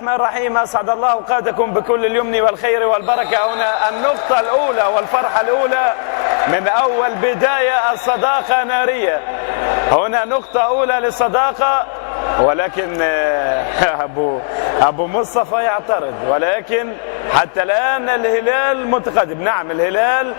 الرحمن الرحيم. أسعد الله أوقاتكم بكل اليمن والخير والبركة. هنا النقطة الأولى والفرحة الأولى من أول بداية. الصداقة نارية. هنا نقطة أولى للصداقة، ولكن أبو مصطفى يعترض، ولكن حتى الآن الهلال متقدم. نعم الهلال،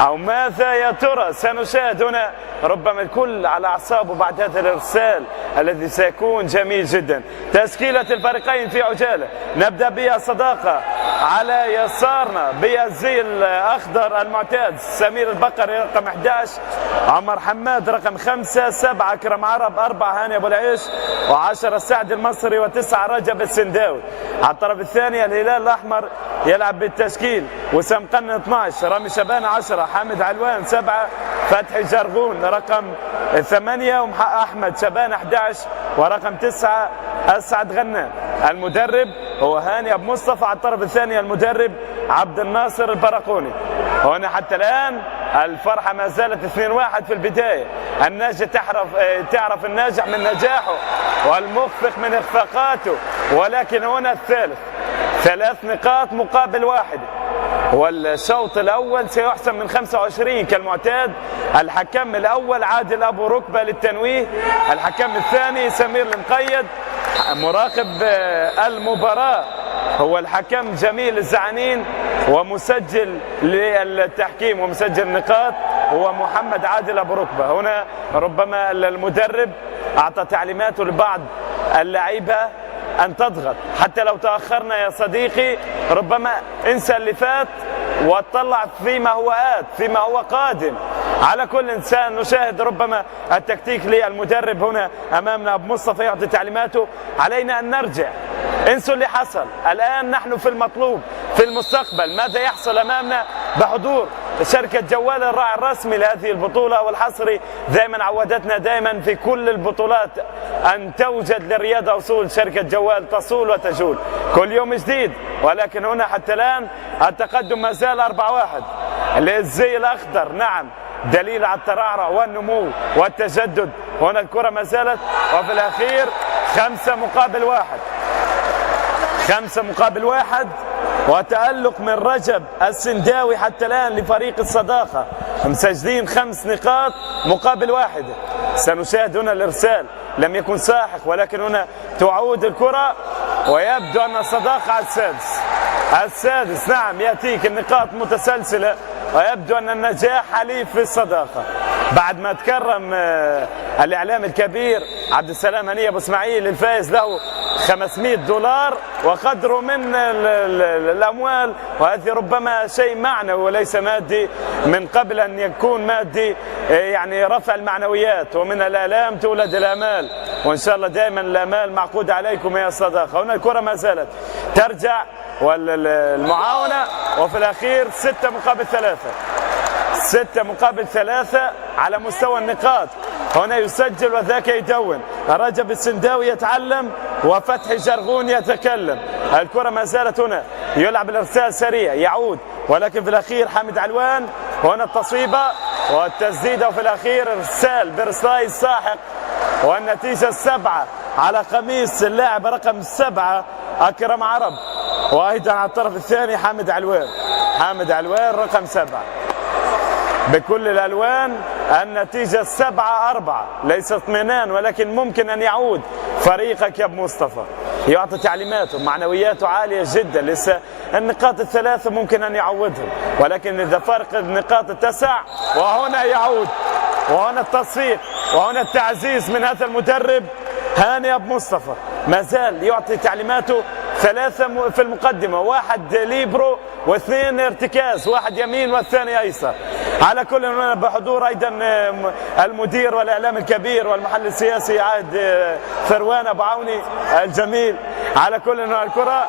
أو ماذا يا ترى؟ سنشاهد هنا. ربما الكل على أعصابه بعد هذا الإرسال الذي سيكون جميل جدا. تشكيلة الفريقين في عجالة. نبدأ بالصداقة على يسارنا بالزي الأخضر المعتاد. سمير البقري رقم 11، عمر حماد رقم 5، 7 أكرم عرب، 4 هاني أبو العيش، و10 السعد المصري، و9 رجب السنداوي. على الطرف الثاني الهلال الأحمر يلعب بالتشكيل. وسام قنن 12، رامي شبانة 10، حامد علوان 7، فتحي جرغون رقم 8، وأحمد شبانة 11، ورقم 9 أسعد غنام. المدرب هو هاني أبو مصطفى. على الطرف الثاني المدرب عبد الناصر البرقوني. هنا حتى الآن الفرحة ما زالت 2-1 في البداية. الناجح تعرف الناجح من نجاحه والمخفق من إخفاقاته، ولكن هنا الثالث 3 نقاط مقابل 1. والشوط الأول سيحسم من 25 كالمعتاد. الحكم الأول عادل أبو ركبة للتنويه. الحكم الثاني سمير المقيد. مراقب المباراة هو الحكم جميل الزعنين، ومسجل للتحكيم ومسجل النقاط هو محمد عادل أبو ركبة. هنا ربما المدرب أعطى تعليماته لبعض اللعيبة أن تضغط حتى لو تأخرنا يا صديقي. ربما انسى اللي فات وتطلع فيما هو آت، فيما هو قادم. على كل إنسان نشاهد ربما التكتيك للمدرب. هنا أمامنا أبو مصطفى يعطي تعليماته. علينا أن نرجع، انسوا اللي حصل. الآن نحن في المطلوب في المستقبل. ماذا يحصل أمامنا بحضور شركة جوال الراعي الرسمي لهذه البطولة والحصري. دائما عودتنا دائما في كل البطولات أن توجد للرياضة أصول. شركة جوال تصول وتجول كل يوم جديد، ولكن هنا حتى الآن التقدم ما زال 4-1 للزي الأخضر. نعم دليل على الترعرع والنمو والتجدد. هنا الكرة ما زالت، وفي الأخير 5-1. 5-1 وتألق من رجب السنداوي حتى الآن لفريق الصداقة. مسجلين 5 نقاط مقابل 1. سنشاهد هنا الإرسال لم يكن ساحق، ولكن هنا تعود الكرة، ويبدو أن الصداقة على السادس. نعم يأتيك النقاط متسلسلة، ويبدو أن النجاح حليف في الصداقة. بعد ما تكرم الإعلام الكبير عبد السلام هنية أبو اسماعيل الفائز له $500 وقدره من الأموال، وهذه ربما شيء معنوي وليس مادي، من قبل أن يكون مادي يعني رفع المعنويات. ومن الآلام تولد الآمال، وإن شاء الله دائما الآمال معقودة عليكم يا صداقة. هنا الكرة ما زالت ترجع والمعاونة، وفي الأخير 6-3. 6-3 على مستوى النقاط. هنا يسجل وذاك يدون. رجب السنداوي يتعلم، وفتحي جرغون يتكلم. الكرة ما زالت هنا، يلعب الارسال سريع يعود، ولكن في الأخير حامد علوان. وهنا التصويبة والتسديدة، وفي الأخير ارسال برسلايز ساحق. والنتيجة 7 على قميص اللاعب رقم 7 أكرم عرب، وأيضا على الطرف الثاني حامد علوان رقم 7. بكل الألوان النتيجة 7-4. ليس اطمئنان، ولكن ممكن أن يعود فريقك يا أبو مصطفى. يعطي تعليماته، معنوياته عالية جدا. لسه النقاط الثلاثة ممكن أن يعودهم، ولكن إذا فرق النقاط اتسع، وهنا يعود، وهنا التصفيق، وهنا التعزيز من هذا المدرب هاني أبو مصطفى. ما زال يعطي تعليماته. 3 في المقدمة، 1 ليبرو و2 ارتكاز، 1 يمين والثاني أيسر. على كل بحضور أيضا المدير والإعلام الكبير والمحلل السياسي عاد ثروان أبو عوني الجميل. على كل الكرة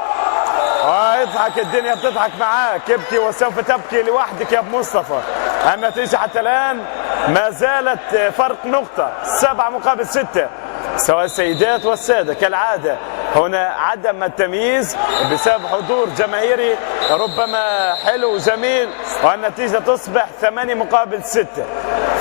ويضحك، الدنيا بتضحك معاك، ابكي وسوف تبكي لوحدك يا أبو مصطفى. النتيجة حتى الآن ما زالت فرق نقطة، 7-6، سواء السيدات والسادة كالعادة. هنا عدم التمييز بسبب حضور جماهيري ربما حلو وجميل، والنتيجة تصبح 8-6.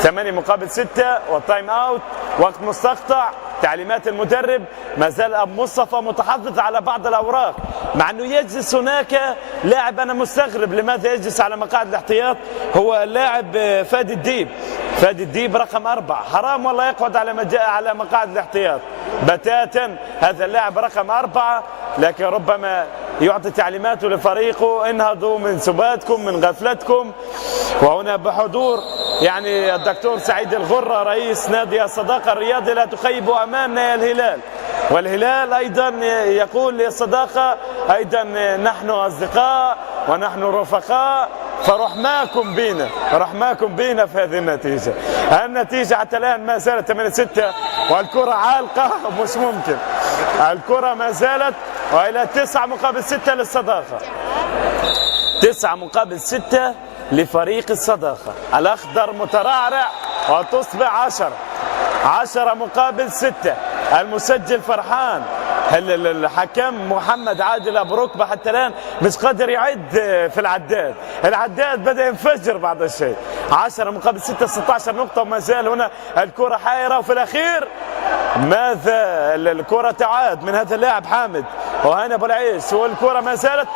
8-6 والتايم اوت، وقت مستقطع. تعليمات المدرب ما زال أبو مصطفى متحفظ على بعض الأوراق، مع أنه يجلس هناك لاعب أنا مستغرب لماذا يجلس على مقاعد الاحتياط، هو اللاعب فادي الديب. فادي الديب رقم 4، حرام والله يقعد على مقاعد الاحتياط بتاتا. هذا اللاعب رقم 4، لكن ربما يعطي تعليماته لفريقه: انهضوا من سباتكم من غفلتكم. وهنا بحضور يعني الدكتور سعيد الغرة رئيس نادي الصداقة الرياضي: لا تخيبوا امامنا الهلال. والهلال ايضا يقول للصداقة ايضا: نحن اصدقاء ونحن رفقاء، فرحماكم بينا، رحماكم بينا في هذه النتيجة. النتيجة حتى الآن ما زالت 8-6 والكرة عالقة مش ممكن. الكرة ما زالت وإلى 9-6 للصداقة. 9-6 لفريق الصداقة. الأخضر مترعرع وتصبح 10-6. المسجل فرحان. الحكم محمد عادل ابو ركبه حتى الان مش قادر يعد في العداد بدأ ينفجر بعض الشيء. 10-6 16 نقطة وما زال هنا الكرة حائرة. وفي الأخير ماذا الكرة تعاد من هذا اللاعب حامد وهنا ابو العيش، والكرة ما زالت.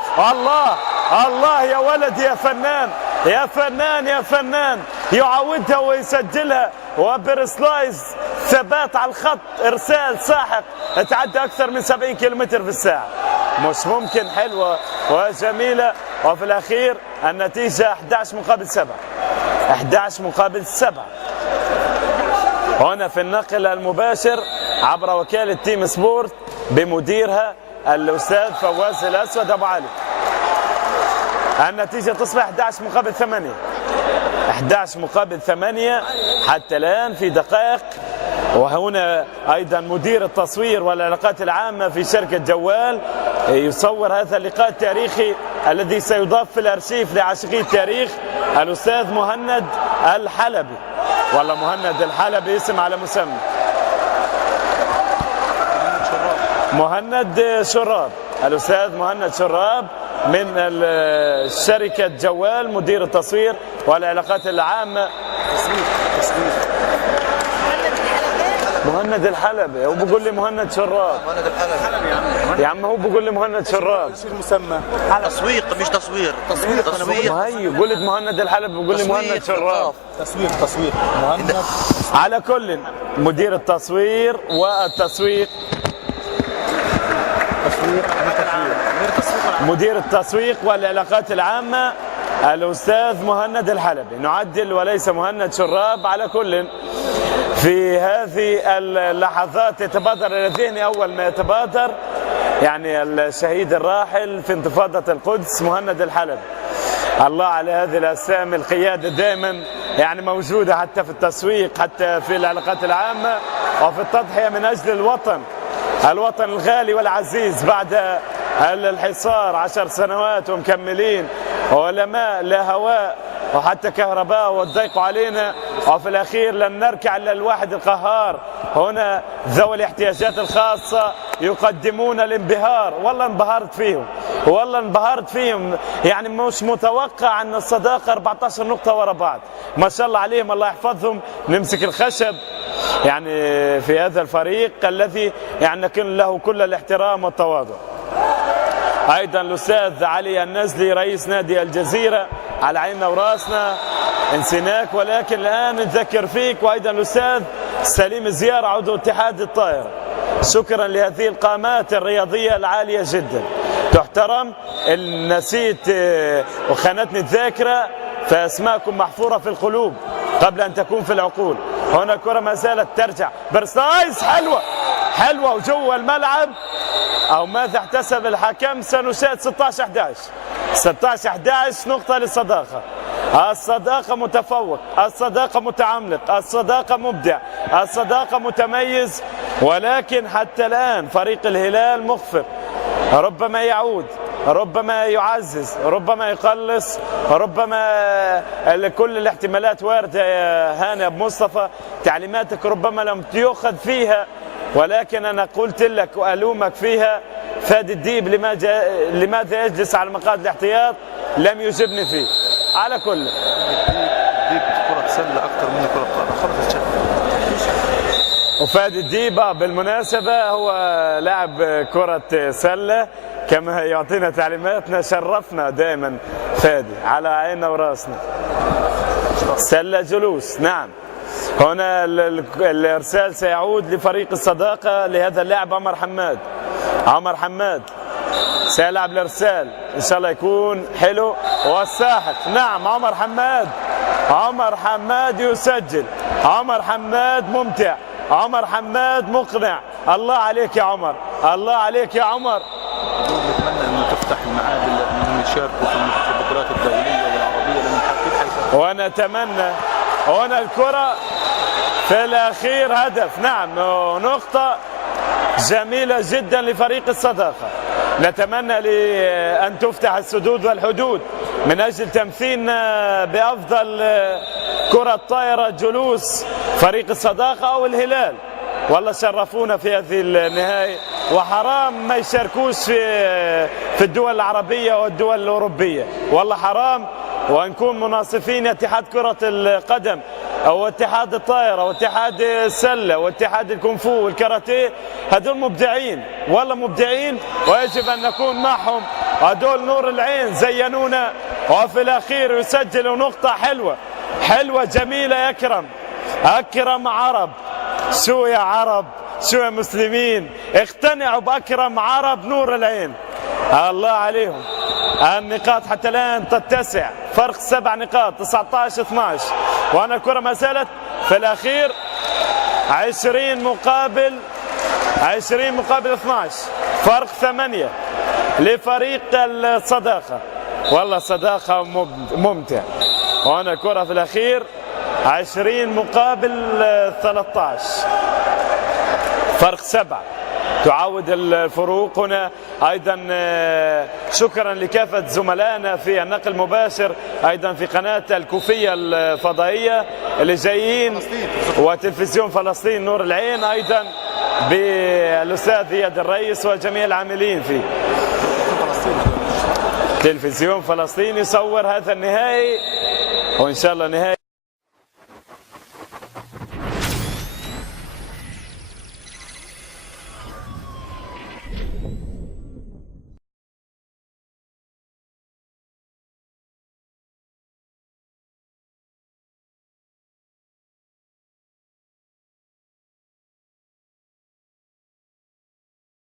الله يا ولد يا فنان يا فنان يا فنان، يعودها ويسجلها. وبرسلايز ثبات على الخط، ارسال ساحق تعدى اكثر من 70 كيلومتر في الساعه، مش ممكن. حلوه وجميله. وفي الاخير النتيجه 11-7. 11-7 هنا في النقل المباشر عبر وكاله تيم سبورت بمديرها الاستاذ فواز الاسود ابو علي. النتيجه تصبح 11-8. 11-8 حتى الآن في دقائق. وهنا أيضا مدير التصوير والعلاقات العامة في شركة جوال يصور هذا اللقاء التاريخي الذي سيضاف في الأرشيف لعاشقي التاريخ الأستاذ مهند الحلبي. والله مهند الحلبي اسم على مسمى. مهند شراب، الأستاذ مهند شراب من شركة جوال مدير التصوير والعلاقات العامة. مهند الحلبي، هو بيقول لي مهند شراب. مهند الحلبي يا عم هو بيقول لي مهند شراب. ايش المسمى؟ تسويق مش تصوير. تصوير. ما هي قلت مهند الحلبي بيقول لي مهند شراب. تسويق مهند. على كل مدير التصوير والتسويق، مدير التسويق والعلاقات العامة الأستاذ مهند الحلبي. نعدل وليس مهند شراب. على كل في هذه اللحظات يتبادر إلى ذهني أول ما يتبادر يعني الشهيد الراحل في انتفاضة القدس مهند الحلبي. الله على هذه الأسامي، القيادة دائما يعني موجودة حتى في التسويق حتى في العلاقات العامة وفي التضحية من أجل الوطن الغالي والعزيز. بعد الحصار 10 سنوات ومكملين، ولا ماء لا هواء وحتى كهرباء وضيقوا علينا، وفي الأخير لن نركع إلا الواحد القهار. هنا ذوي الاحتياجات الخاصة يقدمون الانبهار. والله انبهرت فيهم يعني مش متوقع أن الصداقة 14 نقطة ورا بعض، ما شاء الله عليهم الله يحفظهم. نمسك الخشب يعني في هذا الفريق الذي يعني نكن له كل الاحترام والتواضع. ايضا الاستاذ علي النزلي رئيس نادي الجزيره، على عيننا وراسنا انسيناك ولكن الان نذكر فيك. وايضا الاستاذ سليم زيار عضو اتحاد الطائره. شكرا لهذه القامات الرياضيه العاليه جدا تحترم. نسيت وخانتني الذاكره فاسماءكم محفوره في القلوب قبل ان تكون في العقول. هنا الكره ما زالت ترجع. برسلايز حلوه وجوه الملعب. أو ماذا احتسب الحكم؟ سنشاهد 16-11. 16-11 نقطة للصداقة. الصداقة متفوق، الصداقة متعمق، الصداقة مبدع، الصداقة متميز، ولكن حتى الآن فريق الهلال مخفق. ربما يعود، ربما يعزز، ربما يقلص، ربما كل الاحتمالات واردة يا هاني أبو مصطفى. تعليماتك ربما لم تؤخذ فيها، ولكن أنا قلت لك وألومك فيها. فادي الديب لماذا يجلس على مقاعد الاحتياط؟ لم يجبني فيه. على كل الديب كرة سلة أكثر من كرة قدم. خلص وفادي الديبة بالمناسبة هو لاعب كرة سلة كما يعطينا تعليماتنا، شرفنا دائما فادي على عيننا وراسنا. سلة جلوس. نعم، هنا الارسال سيعود لفريق الصداقة لهذا اللاعب عمر حماد. عمر حماد سيلعب الارسال، ان شاء الله يكون حلو والساحق. نعم عمر حماد، عمر حماد يسجل، عمر حماد ممتع، عمر حماد مقنع. الله عليك يا عمر، الله عليك يا عمر. نتمنى ان تفتح المعابر انهم يشاركوا في البطولات الدوليه والعربيه لان حيث ونتمنى هنا الكره في الاخير هدف. نعم، نقطه جميله جدا لفريق الصداقه. نتمنى ان تفتح السدود والحدود من اجل تمثيلنا بافضل كره طائره جلوس فريق الصداقه او الهلال. والله شرفونا في هذه النهائي، وحرام ما يشاركوش في الدول العربيه والدول الاوروبيه. والله حرام، ونكون مناصفين اتحاد كره القدم او اتحاد الطائره واتحاد السله واتحاد الكونفو والكاراتيه. هذول مبدعين، والله مبدعين، ويجب ان نكون معهم. هذول نور العين زينونا، وفي الاخير يسجلوا نقطه حلوه حلوه جميله. اكرم عرب. شو يا عرب، شو يا مسلمين، اقتنعوا باكرم عرب نور العين، الله عليهم. النقاط حتى الان تتسع، فرق 7 نقاط 19-12، وانا الكره ما زالت في الاخير 20 مقابل 12، فرق 8 لفريق الصداقه. والله الصداقه ممتع، وانا الكره في الاخير 20 مقابل 13، فرق 7 تعود الفروق. هنا ايضا شكرا لكافه زملائنا في النقل المباشر، ايضا في قناه الكوفيه الفضائيه اللي جايين، وتلفزيون فلسطين نور العين، ايضا بالاستاذ زياد الرئيس وجميع العاملين في تلفزيون فلسطين يصور هذا النهائي، وان شاء الله نهائي